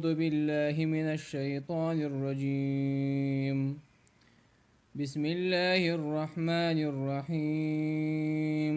أعوذ بالله من الشيطان الرجيم بسم الله الرحمن الرحيم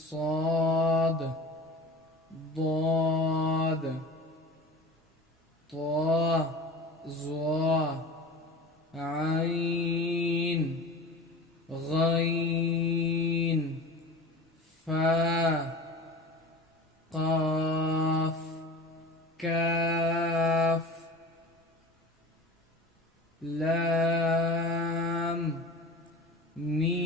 صاد ضاد طا ظا عين غين فا قاف كاف لام ميم